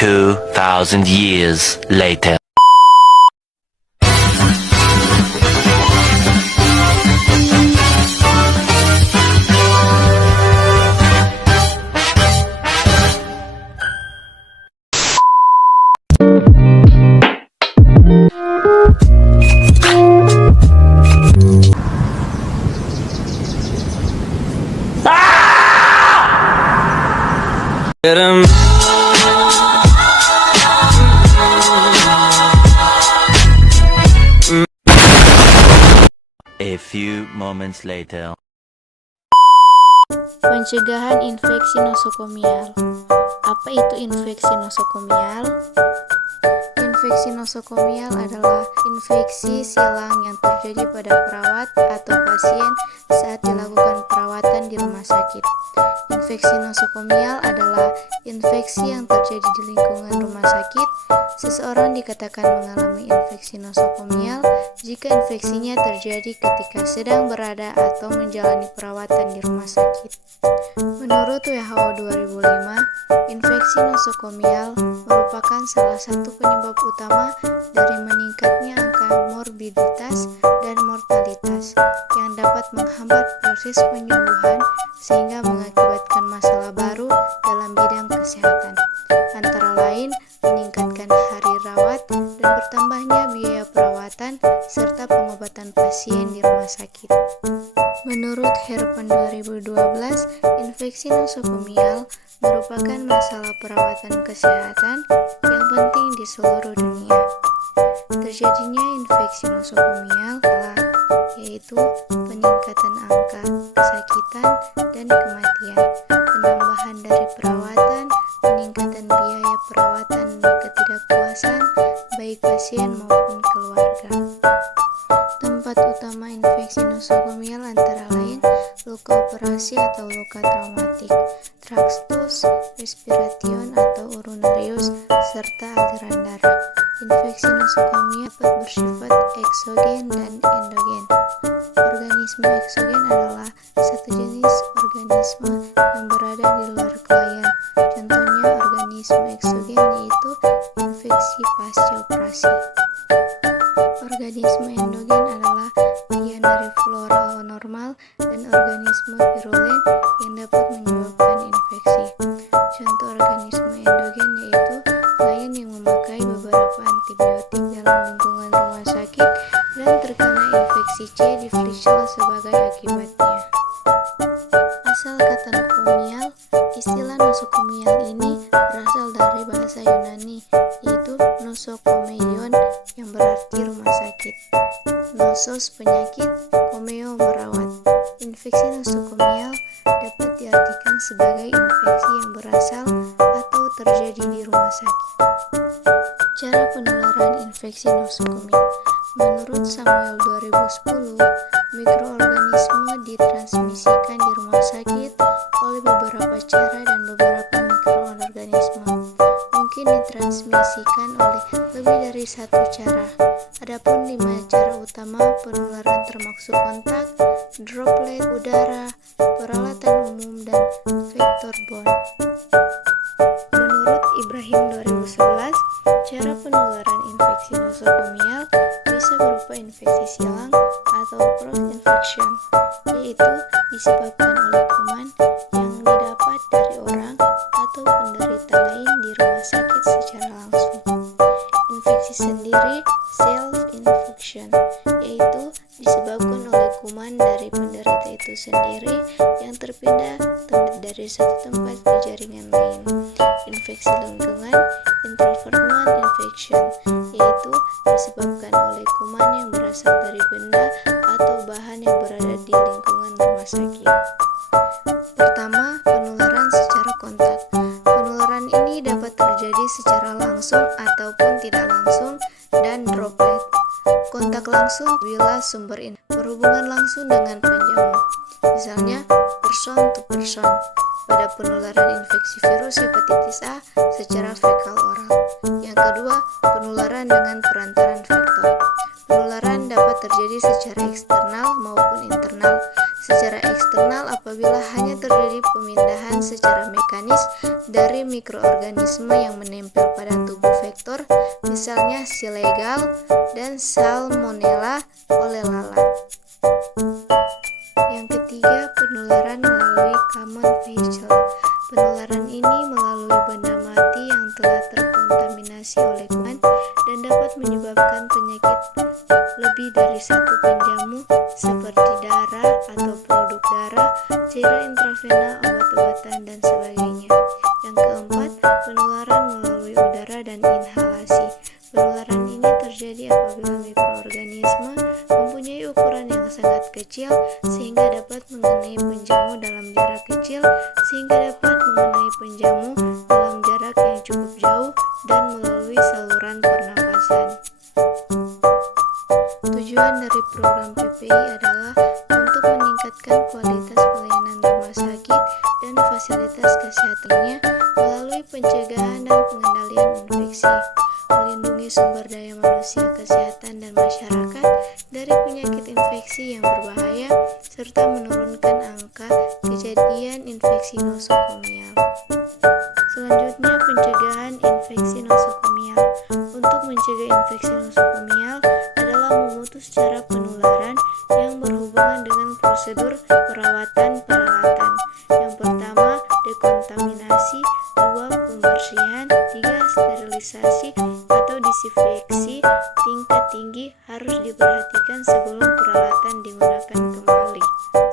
2,000 years later. A few moments later. Pencegahan infeksi nosokomial. Apa itu infeksi nosokomial? Infeksi nosokomial adalah infeksi silang yang terjadi pada perawat atau pasien saat dilakukan perawatan di rumah sakit. Infeksi nosokomial adalah infeksi yang terjadi di lingkungan rumah sakit. Seseorang dikatakan mengalami infeksi nosokomial jika infeksinya terjadi ketika sedang berada atau menjalani perawatan di rumah sakit. Menurut WHO 2005, infeksi nosokomial merupakan salah satu penyebab utama dari meningkatnya angka morbiditas dan mortalitas yang dapat menghambat proses penyembuhan sehingga mengakibatkan masalah baru dalam bidang kesehatan, antara lain meningkatkan hari rawat dan bertambahnya biaya perawatan serta pengobatan pasien di rumah sakit. Menurut Herpen 2012, infeksi nosokomial merupakan masalah perawatan kesehatan yang penting di seluruh dunia. Terjadinya infeksi nosokomial yaitu peningkatan angka kesakitan dan kematian, penambahan dari perawatan, peningkatan biaya perawatan dan ketidakpuasan baik pasien maupun keluarga. Tempat utama infeksi nosokomial antara lain luka operasi atau luka traumatik, traktus, respiration atau urinarius, serta aliran darah. Infeksi nosokomial dapat bersifat eksogen dan endogen. Organisme eksogen adalah satu jenis organisme yang berada di luar klien. Contohnya organisme eksogen yaitu infeksi pasca operasi. Organisme endogen adalah bagian dari flora normal dan organisme virulen yang dapat menyebabkan infeksi. Contoh organisme endogen yaitu klien yang memakai beberapa antibiotik dalam lingkungan rumah sakit dan terkena infeksi C. difficile sebagai akibatnya. Asal kata nosokomial, istilah nosokomial ini berasal dari bahasa Yunani yaitu nosokomeion yang berarti rumah sakit. Nosos penyakit, komeo merawat. Infeksi nosokomial dapat diartikan sebagai infeksi yang berasal atau terjadi di rumah sakit. Cara penularan infeksi nosokomial. Menurut Samuel 2010, mikroorganisme ditransmisikan di rumah sakit oleh beberapa cara dan beberapa mikroorganisme mungkin ditransmisikan oleh lebih dari satu cara. Adapun 5 cara utama penularan termasuk kontak, droplet udara, peralatan umum, dan vektor-borne. Menurut Ibrahim 2011, cara penularan infeksi nosokomial bisa berupa infeksi silang atau cross-infection, yaitu disebabkan oleh kuman yang didapat dari orang atau penderita lain di rumah sakit secara langsung. Infeksi sendiri, self-infection, yaitu disebabkan oleh kuman dari penderita itu sendiri yang terpindah dari satu tempat ke jaringan lain. Infeksi lingkungan, intravenous infection, yaitu disebabkan oleh kuman yang berasal dari benda atau bahan yang berada di lingkungan rumah sakit. Pertama, penularan secara kontak. Penularan ini dapat terjadi secara langsung ataupun tidak langsung dan droplet. Kontak langsung bila sumber berhubungan langsung dengan penjamah, misalnya person to person. Pada penularan infeksi virus hepatitis A secara fekal oral. Yang kedua, penularan dengan perantaran vektor. Penularan dapat terjadi secara eksternal maupun internal secara eksternal apabila hanya terjadi pemindahan secara mekanis dari mikroorganisme yang menempel pada tubuh vektor, misalnya si legal dan salmonella oleh lalat. Yang ketiga, penularan melalui common fecal. Penularan ini melalui benda mati yang telah terkontaminasi oleh kuman dan dapat menyebabkan penyakit lebih dari satu penjamu seperti darah atau produk darah, cairan intravena, obat-obatan, dan sebagainya. Yang keempat, penularan melalui udara dan inhalasi. Penularan ini terjadi apabila mikroorganisme mempunyai ukuran yang sangat kecil sehingga dapat mengenai penjamu dalam jarak kecil sehingga dapat mengenai penjamu dalam jarak yang cukup jauh dan melalui saluran pernapasan. Tujuan dari program PPI adalah untuk meningkatkan kualitas pelayanan rumah sakit dan fasilitas kesehatannya melalui pencegahan dan pengendalian infeksi, melindungi sumber daya manusia, kesehatan, dan masyarakat dari penyakit infeksi yang berbahaya, serta menurunkan angka kejadian infeksi nosokomial. Selanjutnya, pencegahan infeksi nosokomial. Untuk mencegah infeksi nosokomial adalah memutus cara penularan yang berhubungan dengan prosedur perawatan peralatan. Yang pertama, dekontaminasi, 2, pembersihan, 3, sterilisasi atau disinfeksi tingkat tinggi harus diperhatikan sebelum peralatan digunakan kembali.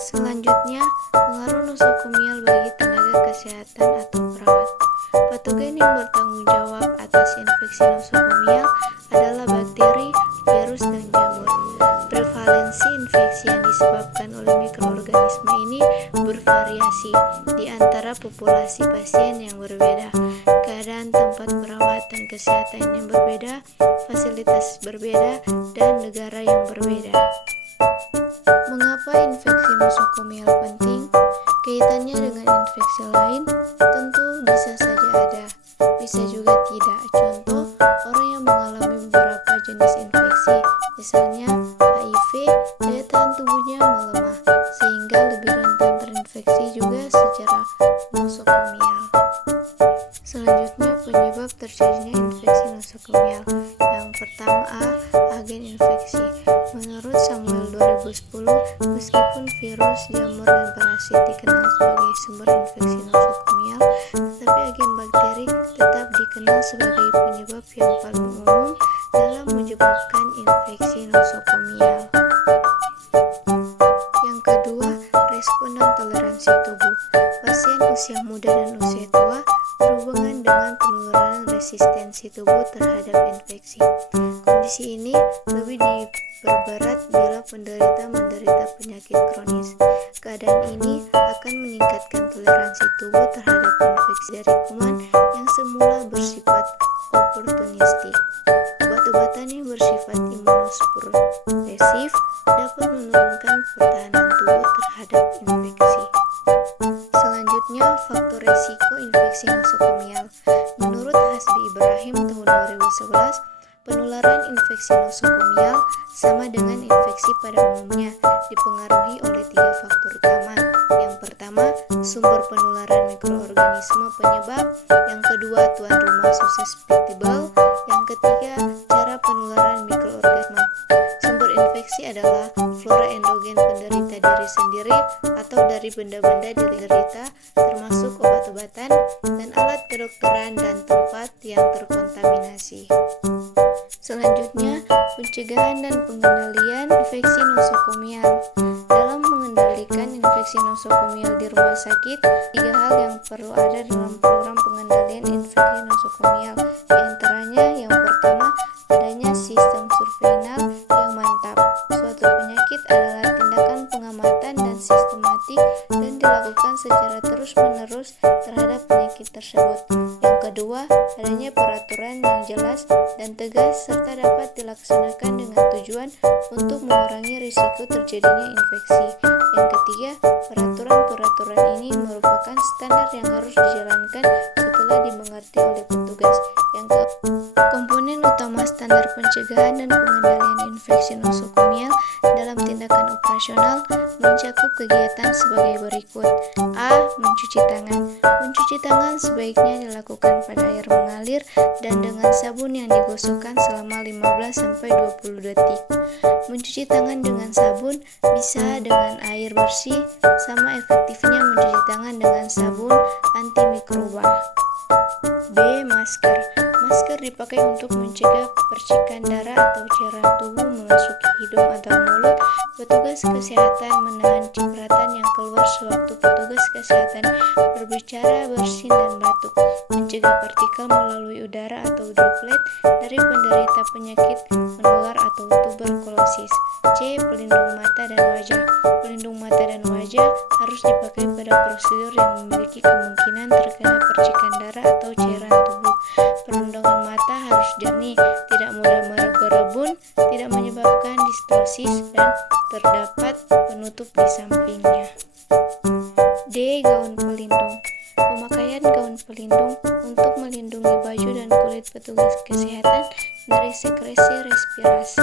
Selanjutnya, pengaruh nosokomial bagi tenaga kesehatan atau perawat. Patogen yang bertanggung jawab atas infeksi nosokomial adalah bakteri, virus, dan jamur. Prevalensi infeksi yang disebabkan oleh mikroorganisme ini bervariasi di antara populasi pasien yang berbeda, keadaan tempat perawatan kesehatan yang berbeda, fasilitas berbeda, dan negara yang berbeda. Mengapa infeksi nosokomial penting? Kaitannya dengan infeksi lain tentu bisa saja ada, bisa juga tidak. Contoh, orang yang mengalami beberapa jenis infeksi, misalnya HIV, daya tahan tubuhnya melemah, sehingga lebih rentan terinfeksi juga secara nosokomial. Selanjutnya, penyebab terjadinya infeksi nosokomial. Yang pertama, agen infeksi. Menurut Samuel 2010, meskipun virus, jamur, dan parasit dikenal sebagai sumber infeksi nosokomial, tetapi agen bakteri tetap dikenal sebagai penyebab yang paling umum dalam menyebabkan infeksi nosokomial. Yang kedua, respon dan toleransi tubuh. Pasien usia muda dan usia tua berhubungan dengan penurunan resistensi tubuh terhadap infeksi. Kondisi ini lebih diperberat bila penderita menderita penyakit kronis. Keadaan ini akan meningkatkan toleransi tubuh terhadap infeksi dari kuman yang semula bersifat oportunistik. Obat-obatan yang bersifat imunosupresif dapat menurunkan pertahanan tubuh terhadap infeksi. Selanjutnya, faktor resiko infeksi nosokomial. Menurut Hasbi Ibrahim tahun 2011, penularan infeksi nosokomial sama dengan infeksi pada umumnya, dipengaruhi oleh 3 faktor utama. Yang pertama, sumber penularan mikroorganisme penyebab. Yang kedua, tuan rumah susceptible. Yang ketiga, cara penularan mikroorganisme. Sumber infeksi adalah flora endogen penderita diri sendiri atau dari benda-benda penderita, termasuk obat-obatan dan alat kedokteran dan tempat yang terkontaminasi. Selanjutnya, pencegahan dan pengendalian infeksi nosokomial. Dalam mengendalikan infeksi nosokomial di rumah sakit, 3 hal yang perlu ada dalam program pengendalian infeksi nosokomial. Di antaranya, yang pertama, adanya sistem surveillance yang mantap. Suatu penyakit adalah tindakan pengamatan dan sistematik dan dilakukan secara terus-menerus terhadap penyakit tersebut. Yang kedua, adanya peraturan yang jelas dan tegas serta dapat dilaksanakan dengan tujuan untuk mengurangi risiko terjadinya infeksi. Yang ketiga, peraturan-peraturan ini merupakan standar yang harus dijalankan setelah dimengerti oleh petugas. Yang komponen utama standar pencegahan dan pengendalian infeksi nosokomial dalam dalam tindakan operasional mencakup kegiatan sebagai berikut. A. Mencuci tangan. Mencuci tangan sebaiknya dilakukan pada air mengalir dan dengan sabun yang digosokkan selama 15-20 detik. Mencuci tangan dengan sabun bisa dengan air bersih, sama efektifnya mencuci tangan dengan sabun antimikroba. B. Masker. Masker dipakai untuk mencegah percikan darah atau cairan tubuh memasuki hidung atau mulut. Petugas kesehatan menahan cipratan yang keluar sewaktu petugas kesehatan berbicara, bersin, dan batuk. Mencegah partikel melalui udara atau droplet dari penderita penyakit menular atau tuberkulosis. C. Pelindung mata dan wajah. Pelindung mata dan wajah harus dipakai pada prosedur yang memiliki kemungkinan terkena percikan darah atau cairan tubuh. Perlindungan mata harus jernih, tidak mudah berebun, tidak menyebabkan distorsis, dan terdapat penutup di sampingnya. D. Gaun pelindung. Pemakaian gaun pelindung untuk melindungi baju dan kulit petugas kesehatan dari sekresi respirasi.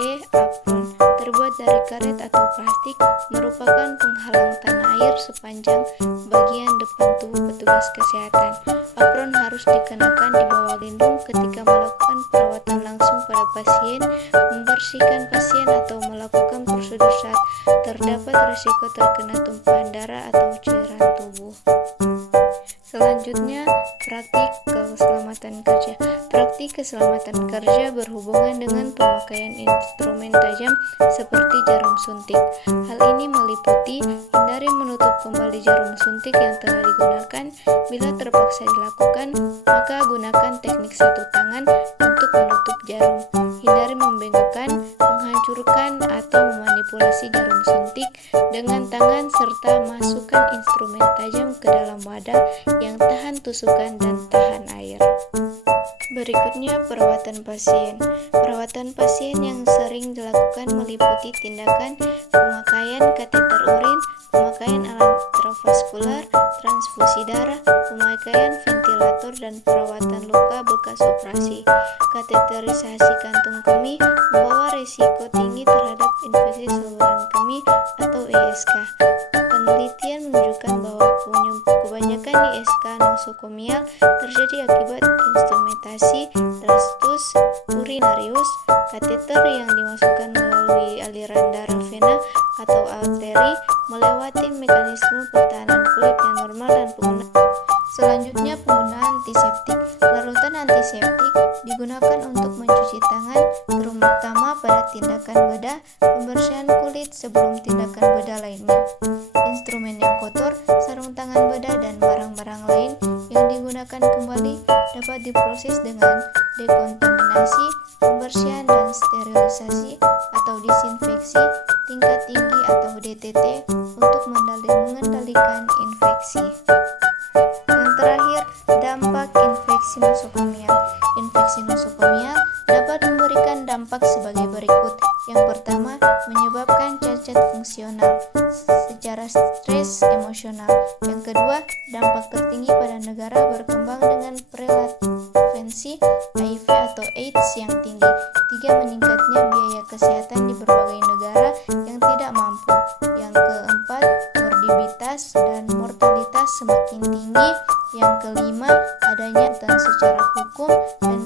E. Apron. Terbuat dari karet atau plastik, merupakan penghalang tanah air sepanjang bagian depan tubuh petugas kesehatan. Apron harus dikenakan di bawah lindung ketika melakukan perawatan langsung pada pasien, membersihkan pasien, atau melakukan prosedur saat terdapat risiko terkena tumpahan darah atau cairan tubuh. Selanjutnya, praktik keselamatan kerja. Praktik keselamatan kerja berhubungan dengan pemakaian instrumen tajam seperti jarum suntik. Hal ini meliputi hindari menutup kembali jarum suntik yang telah digunakan. Bila terpaksa dilakukan, maka gunakan teknik satu tangan untuk menutup jarum. Hindari membengkokkan, menghancurkan, atau memanipulasi jarum suntik dengan tangan, serta masukkan instrumen tajam ke dalam wadah yang tahan tusukan dan tahan air. Berikutnya, perawatan pasien. Perawatan pasien yang sering dilakukan meliputi tindakan pemakaian kateter urin, pemakaian alat intravaskular, transfusi darah, pemakaian ventilator, dan perawatan luka bekas operasi. Kateterisasi kantung kemih membawa risiko tinggi terhadap infeksi saluran kemih atau ISK. Penelitian menunjukkan bahwa kebanyakan ISK nosokomial terjadi akibat instrumentasi tractus urinarius, kateter yang dimasukkan melalui aliran darah vena atau arteri melewati mekanisme pertahanan kulit yang normal dan penggunaan. Selanjutnya, penggunaan antiseptik. Larutan antiseptik digunakan untuk mencuci tangan, terutama pada tindakan bedah, pembersihan kulit sebelum tindakan bedah lainnya. Instrumen yang kotor, sarung tangan bedah, dan barang-barang lain yang digunakan kembali dapat diproses dengan dekontaminasi, pembersihan, dan sterilisasi atau disinfeksi tingkat tinggi atau DTT untuk mengendalikan infeksi. Yang terakhir, dampak infeksi nosokomial. Infeksi nosokomial dapat memberikan dampak sebagai berikut. Yang pertama, menyebabkan cacat fungsional secara stres emosional. Yang kedua, dampak tertinggi pada negara berkembang dengan prevalensi HIV atau AIDS yang tinggi. Tiga, meningkatnya biaya kesehatan di berbagai negara yang tidak mampu. Yang keempat, morbiditas dan mortalitas semakin tinggi. Yang kelima, adanya secara hukum dan